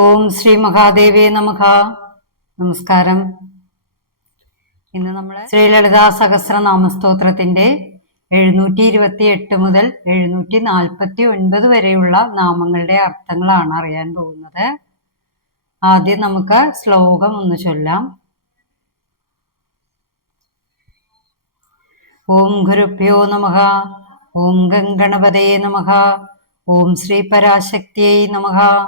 ഓം ശ്രീ മഹാദേവേ നമഃ. നമസ്കാരം. ഇന്ന് നമ്മൾ ശ്രീ ലളിതാ സഹസ്രനാമ സ്തോത്രത്തിന്റെ 728 മുതൽ 749 വരെയുള്ള നാമങ്ങളുടെ അർത്ഥങ്ങളാണ് അറിയാൻ പോകുന്നത്. ആദ്യം നമുക്ക് ശ്ലോകം ഒന്ന് ചൊല്ലാം. ഓം ഗുരുഭ്യോ നമഃ. ഓം ഗംഗണപതേ നമഃ. ഓം ശ്രീ പരാശക്തിയേ നമഃ.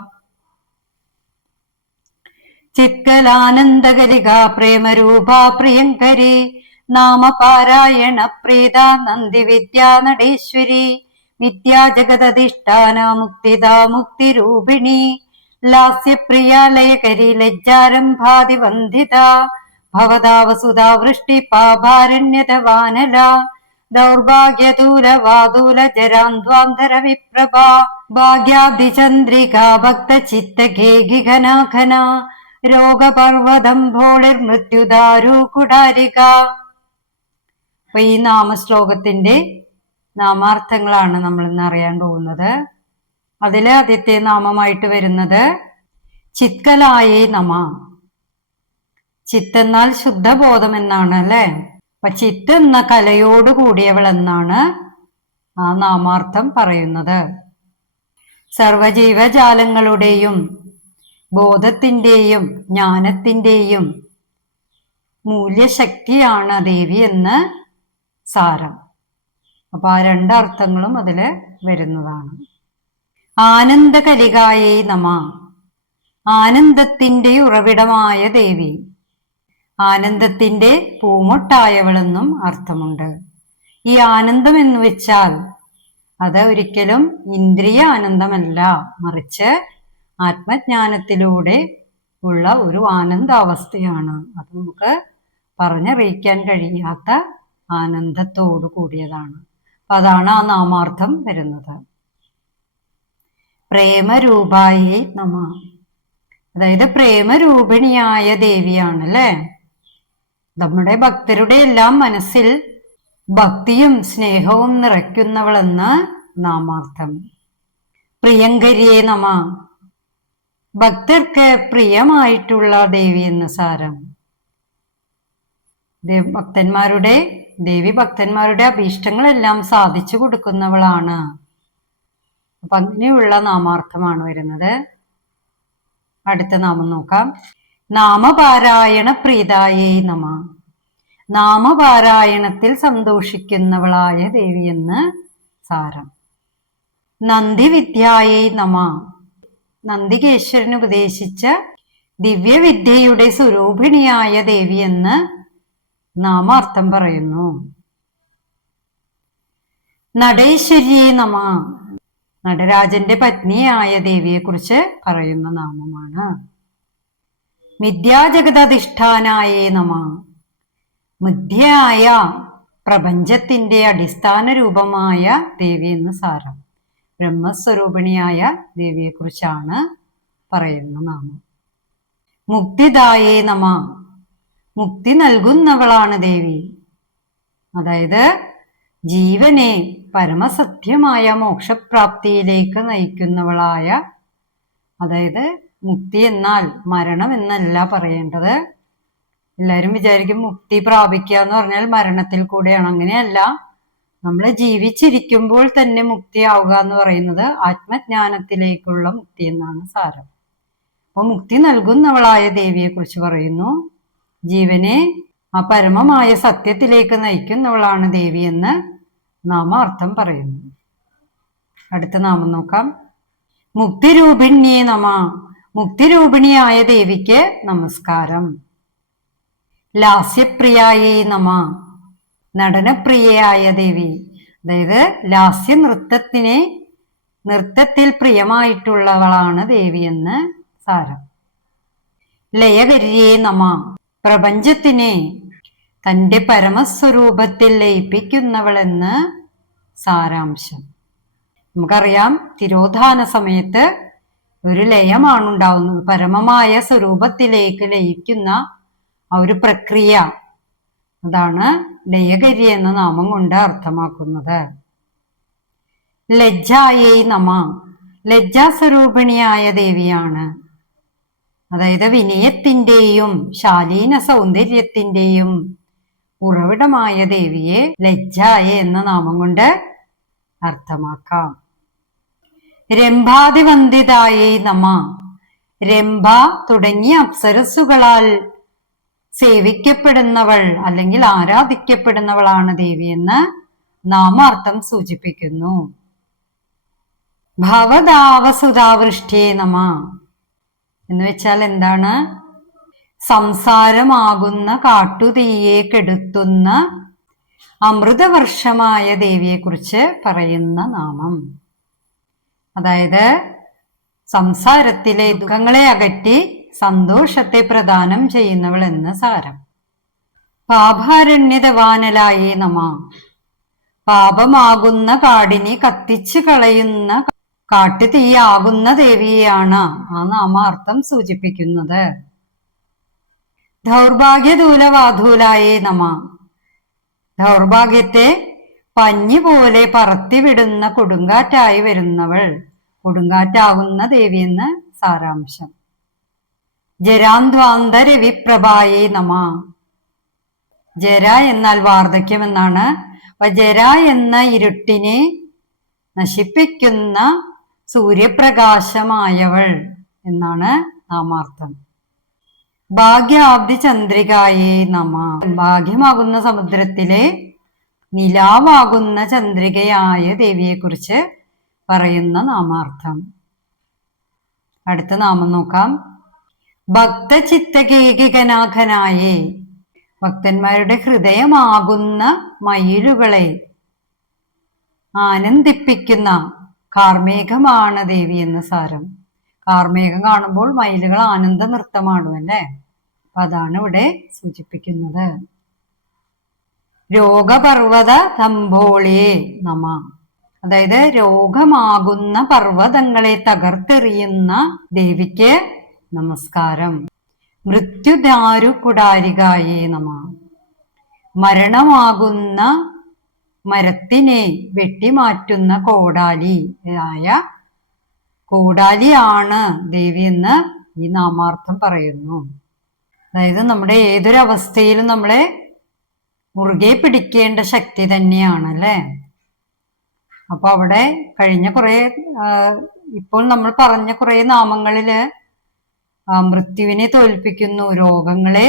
ചിത്കലാനന്ദകലികാ പ്രേമരൂപാ പ്രിയങ്കരി നാമപാരായണ പ്രീത നന്ദി വിദ്യാനടേശ്വരി വിദ്യാ ജഗദധിഷ്ഠാന മുക്തിദാ മുക്തിരൂപിണി ലാസ്യപ്രിയാലയകരി ലജ്ജാരംഭാതി വന്ദിത ഭവതാവസുധാ വൃഷ്ടി പാഭാരണ്യത വാനല ദൗർഭാഗ്യദൂല വാദൂല ജരാന്ധ്വാന്തര വിപ്രഭ ഭാഗ്യാബ്ധിചന്ദ്രിക ഭക്ത ചിത്തഘേഘിഘനാഘന രോഗപർവ്വതംഭോളിർ മൃത്യുദാരു കുടാരിക. അപ്പൊ ഈ നാമശ്ലോകത്തിന്റെ നാമാർത്ഥങ്ങളാണ് നമ്മൾ ഇന്ന് അറിയാൻ പോകുന്നത്. അതില് ആദ്യത്തെ നാമമായിട്ട് വരുന്നത് ചിത്കലായേ നമ. ചിത്തെന്നാൽ ശുദ്ധബോധം എന്നാണ് അല്ലെ. അപ്പൊ ചിത്ത് എന്ന കലയോട് കൂടിയവൾ എന്നാണ് ആ നാമാർത്ഥം പറയുന്നത്. സർവജീവജാലങ്ങളുടെയും ബോധത്തിന്റെയും ജ്ഞാനത്തിന്റെയും മൂല്യശക്തിയാണ് ദേവി എന്ന് സാരം. അപ്പൊ ആ രണ്ടർത്ഥങ്ങളും അതില് വരുന്നതാണ്. ആനന്ദകലികായേ നമ. ആനന്ദത്തിന്റെ ഉറവിടമായ ദേവി, ആനന്ദത്തിന്റെ പൂമൊട്ടായവളെന്നും അർത്ഥമുണ്ട്. ഈ ആനന്ദം എന്ന് വെച്ചാൽ അത് ഒരിക്കലും ഇന്ദ്രിയ ആനന്ദമല്ല, മറിച്ച് ആത്മജ്ഞാനത്തിലൂടെ ഉള്ള ഒരു ആനന്ദാവസ്ഥയാണ്. അത് നമുക്ക് പറഞ്ഞറിയിക്കാൻ കഴിയാത്ത ആനന്ദത്തോടു കൂടിയതാണ്. അപ്പൊ അതാണ് ആ നാമാർത്ഥം വരുന്നത്. പ്രേമരൂപായി നമ. അതായത് പ്രേമരൂപിണിയായ ദേവിയാണ് അല്ലെ. നമ്മുടെ ഭക്തരുടെ എല്ലാം മനസ്സിൽ ഭക്തിയും സ്നേഹവും നിറയ്ക്കുന്നവളെന്ന് നാമാർത്ഥം. പ്രിയങ്കരിയെ നമ. ഭക്തർക്ക് പ്രിയമായിട്ടുള്ള ദേവി എന്ന് സാരം. ദേവി ഭക്തന്മാരുടെ അഭീഷ്ടങ്ങളെല്ലാം സാധിച്ചു കൊടുക്കുന്നവളാണ്. അപ്പൊ അങ്ങനെയുള്ള നാമാർത്ഥമാണ് വരുന്നത്. അടുത്ത നാമം നോക്കാം. നാമപാരായണ പ്രീതായേ നമ. നാമപാരായണത്തിൽ സന്തോഷിക്കുന്നവളായ ദേവി എന്ന് സാരം. നന്ദിവിദ്യായേ നമ. നന്ദികേശ്വരന് ഉപദേശിച്ച ദിവ്യവിദ്യയുടെ സ്വരൂപിണിയായ ദേവി എന്ന് നാമാർത്ഥം പറയുന്നു. നടേശ്വരിയെ നമ. നടരാജന്റെ പത്നിയായ ദേവിയെ കുറിച്ച് പറയുന്ന നാമമാണ്. മിഥ്യാജഗദധിഷ്ഠാനായേ നമ. മിഥ്യയായ പ്രപഞ്ചത്തിന്റെ അടിസ്ഥാന രൂപമായ ദേവി എന്ന് സാരം. ബ്രഹ്മസ്വരൂപിണിയായ ദേവിയെക്കുറിച്ചാണ് പറയുന്ന നാമം. മുക്തിദായേ നമ. മുക്തി നൽകുന്നവളാണ് ദേവി. അതായത് ജീവനെ പരമസത്യമായ മോക്ഷപ്രാപ്തിയിലേക്ക് നയിക്കുന്നവളായ, അതായത് മുക്തി എന്നാൽ മരണം എന്നല്ല പറയേണ്ടത്. എല്ലാവരും വിചാരിക്കും മുക്തി പ്രാപിക്കുക എന്ന് പറഞ്ഞാൽ മരണത്തിൽ കൂടെയാണ്. അങ്ങനെയല്ല. നമ്മൾ ജീവിച്ചിരിക്കുമ്പോൾ തന്നെ മുക്തിയാവുക എന്ന് പറയുന്നത് ആത്മജ്ഞാനത്തിലേക്കുള്ള മുക്തി എന്നാണ് സാരം. അപ്പൊ മുക്തി നൽകുന്നവളായ ദേവിയെ കുറിച്ച് പറയുന്നു. ജീവനെ ആ പരമമായ സത്യത്തിലേക്ക് നയിക്കുന്നവളാണ് ദേവി എന്ന് നാമാർത്ഥം പറയുന്നു. അടുത്ത നാമം നോക്കാം. മുക്തിരൂപിണ്യേ നമ. മുക്തിരൂപിണിയായ ദേവിക്ക് നമസ്കാരം. ലാസ്യപ്രിയായേ നമ. നടനപ്രിയയായ ദേവി, അതായത് ലാസ്യ നൃത്തത്തിൽ പ്രിയമായിട്ടുള്ളവളാണ് ദേവി എന്ന് സാരം. ലയകരിയേ നമ. പ്രപഞ്ചത്തിനെ തന്റെ പരമസ്വരൂപത്തിൽ ലയിപ്പിക്കുന്നവളെന്ന് സാരാംശം. നമുക്കറിയാം, തിരോധാന സമയത്ത് ഒരു ലയമാണ് ഉണ്ടാവുന്നത്. പരമമായ സ്വരൂപത്തിലേക്ക് ലയിക്കുന്ന ആ ഒരു പ്രക്രിയ, അതാണ് ലയകരി എന്ന നാമം കൊണ്ട് അർത്ഥമാക്കുന്നത്. ലജ്ജായേ നമ. ലജ്ജാസ്വരൂപിണിയായ ദേവിയാണ്. അതായത് വിനയത്തിന്റെയും ശാലീന സൗന്ദര്യത്തിന്റെയും ഉറവിടമായ ദേവിയെ ലജ്ജായ എന്ന നാമം കൊണ്ട് അർത്ഥമാക്കാം. രംഭാതിവന്ദിതായേ നമ. രംഭ തുടങ്ങിയ അപ്സരസ്സുകളാൽ സേവിക്കപ്പെടുന്നവൾ അല്ലെങ്കിൽ ആരാധിക്കപ്പെടുന്നവളാണ് ദേവിയെന്ന് നാമാർത്ഥം സൂചിപ്പിക്കുന്നു. ഭവതാവസുതാവൃഷ്ടിയേ നമ എന്ന് വെച്ചാൽ എന്താണ്? സംസാരമാകുന്ന കാട്ടുതീയെ കെടുത്തുന്ന അമൃതവർഷമായ ദേവിയെ കുറിച്ച് പറയുന്ന നാമം. അതായത് സംസാരത്തിലെ ദുഃഖങ്ങളെ അകറ്റി സന്തോഷത്തെ പ്രദാനം ചെയ്യുന്നവൾ എന്ന് സാരം. പാപാരണ്യതവാനലായേ നമ. പാപമാകുന്ന കാടിനെ കത്തിച്ചു കളയുന്ന കാട്ടുതീയാകുന്ന ദേവിയെയാണ് ആ നാമാർത്ഥം സൂചിപ്പിക്കുന്നത്. ദൗർഭാഗ്യദൂലവാധൂലായേ നമ. ദൗർഭാഗ്യത്തെ പഞ്ഞി പോലെ പറത്തിവിടുന്ന കൊടുങ്കാറ്റായി വരുന്നവൾ, കൊടുങ്കാറ്റാകുന്ന ദേവിയെന്ന് സാരാംശം. ജരാന്ധ്വാന്ത രവിപ്രഭായേ നമ. ജര എന്നാൽ വാർദ്ധക്യം എന്നാണ്. അപ്പൊ ജര എന്ന ഇരുട്ടിനെ നശിപ്പിക്കുന്ന സൂര്യപ്രകാശമായവൾ എന്നാണ് നാമാർത്ഥം. ഭാഗ്യാബ്ദി ചന്ദ്രികായേ നമ. ഭാഗ്യമാകുന്ന സമുദ്രത്തിലെ നിലാവാകുന്ന ചന്ദ്രികയായ ദേവിയെക്കുറിച്ച് പറയുന്ന നാമാർത്ഥം. അടുത്ത നാമം നോക്കാം. ഭക്തചിത്തകേകികനാഥനായേ. ഭക്തന്മാരുടെ ഹൃദയമാകുന്ന മയിലുകളെ ആനന്ദിപ്പിക്കുന്ന കാർമേഘമാണ് ദേവി എന്ന് സാരം. കാർമേഘം കാണുമ്പോൾ മയിലുകൾ ആനന്ദ നൃത്തമാടും അല്ലേ? അപ്പൊ അതാണ് ഇവിടെ സൂചിപ്പിക്കുന്നത്. രോഗപർവ്വത തമ്പോളിയേ നമ. അതായത് രോഗമാകുന്ന പർവ്വതങ്ങളെ തകർത്തെറിയുന്ന ദേവിക്ക് നമസ്കാരം. മൃത്യുദാരു കുടാരികായേ നമ. മരണമാകുന്ന മരത്തിനെ വെട്ടിമാറ്റുന്ന കോടാലിയാണ് ദേവി എന്ന് ഈ നാമാർത്ഥം പറയുന്നു. അതായത് നമ്മുടെ ഏതൊരവസ്ഥയിലും നമ്മളെ മുറുകെ പിടിക്കേണ്ട ശക്തി തന്നെയാണ് അല്ലേ? അപ്പൊ അവിടെ കഴിഞ്ഞ ഇപ്പോൾ നമ്മൾ പറഞ്ഞ കുറെ നാമങ്ങളില് മൃത്യുവിനെ തോൽപ്പിക്കുന്നു, രോഗങ്ങളെ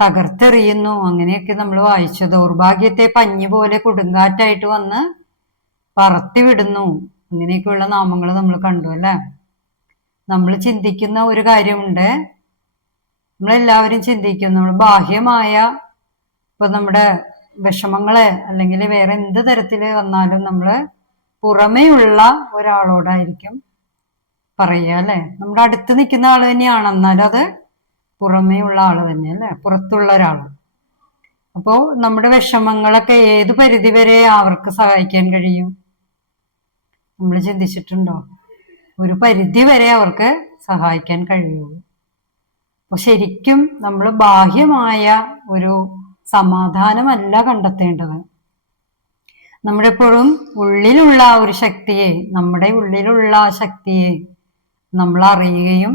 തകർത്തെറിയുന്നു, അങ്ങനെയൊക്കെ നമ്മൾ വായിച്ചു. ദൗർഭാഗ്യത്തെ പഞ്ഞി പോലെ കൊടുങ്കാറ്റായിട്ട് വന്ന് പറത്തിവിടുന്നു, അങ്ങനെയൊക്കെയുള്ള നാമങ്ങൾ നമ്മൾ കണ്ടു അല്ലേ? നമ്മൾ ചിന്തിക്കുന്ന ഒരു കാര്യമുണ്ട്, നമ്മളെല്ലാവരും ചിന്തിക്കും, നമ്മൾ ബാഹ്യമായ ഇപ്പൊ നമ്മുടെ വിഷമങ്ങള് അല്ലെങ്കിൽ വേറെ എന്ത് തരത്തില് വന്നാലും നമ്മള് പുറമേയുള്ള ഒരാളോടായിരിക്കും പറയുക അല്ലെ? നമ്മുടെ അടുത്ത് നിൽക്കുന്ന ആള് തന്നെയാണ്, എന്നാലും അത് പുറമേ ഉള്ള ആള് തന്നെ അല്ലെ, പുറത്തുള്ള ഒരാള്. അപ്പോ നമ്മുടെ വിഷമങ്ങളൊക്കെ ഏത് പരിധി വരെ അവർക്ക് സഹായിക്കാൻ കഴിയും? നമ്മൾ ചിന്തിച്ചിട്ടുണ്ടോ? ഒരു പരിധി വരെ അവർക്ക് സഹായിക്കാൻ കഴിയുള്ളൂ. അപ്പൊ ശരിക്കും നമ്മൾ ബാഹ്യമായ ഒരു സമാധാനമല്ല കണ്ടെത്തേണ്ടത്. നമ്മളെപ്പോഴും ഉള്ളിലുള്ള ഒരു ശക്തിയെ, നമ്മുടെ ഉള്ളിലുള്ള ശക്തിയെ നമ്മൾ അറിയുകയും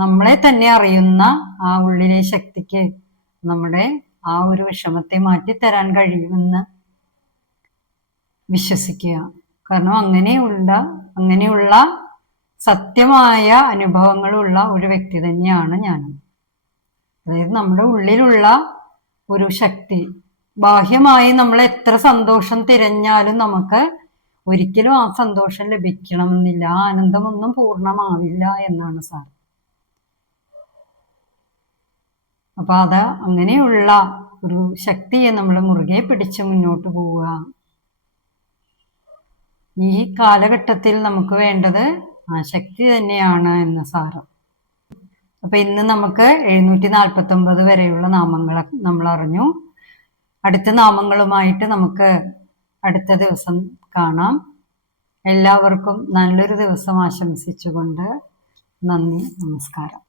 നമ്മളെ തന്നെ അറിയുന്ന ആ ഉള്ളിലെ ശക്തിക്ക് നമ്മുടെ ആ ഒരു വിഷമത്തെ മാറ്റിത്തരാൻ കഴിയുമെന്ന് വിശ്വസിക്കുക. കാരണം അങ്ങനെയുള്ള സത്യമായ അനുഭവങ്ങളുള്ള ഒരു വ്യക്തി തന്നെയാണ് ഞാൻ. അതായത് നമ്മുടെ ഉള്ളിലുള്ള ഒരു ശക്തി, ബാഹ്യമായി നമ്മൾ എത്ര സന്തോഷം തിരഞ്ഞാലും നമുക്ക് ഒരിക്കലും ആ സന്തോഷം ലഭിക്കണമെന്നില്ല, ആ ആനന്ദമൊന്നും പൂർണ്ണമാവില്ല എന്നാണ് സാർ. അപ്പൊ അങ്ങനെയുള്ള ഒരു ശക്തിയെ നമ്മൾ മുറുകെ പിടിച്ച് മുന്നോട്ട് പോവുക. ഈ കാലഘട്ടത്തിൽ നമുക്ക് വേണ്ടത് ആ ശക്തി തന്നെയാണ് എന്ന സാരം. അപ്പൊ ഇന്ന് നമുക്ക് 749 വരെയുള്ള നാമങ്ങൾ നമ്മൾ അറിഞ്ഞു. അടുത്ത നാമങ്ങളുമായിട്ട് നമുക്ക് അടുത്ത ദിവസം കാണാം. എല്ലാവർക്കും നല്ലൊരു ദിവസം ആശംസിച്ചുകൊണ്ട് നന്ദി, നമസ്കാരം.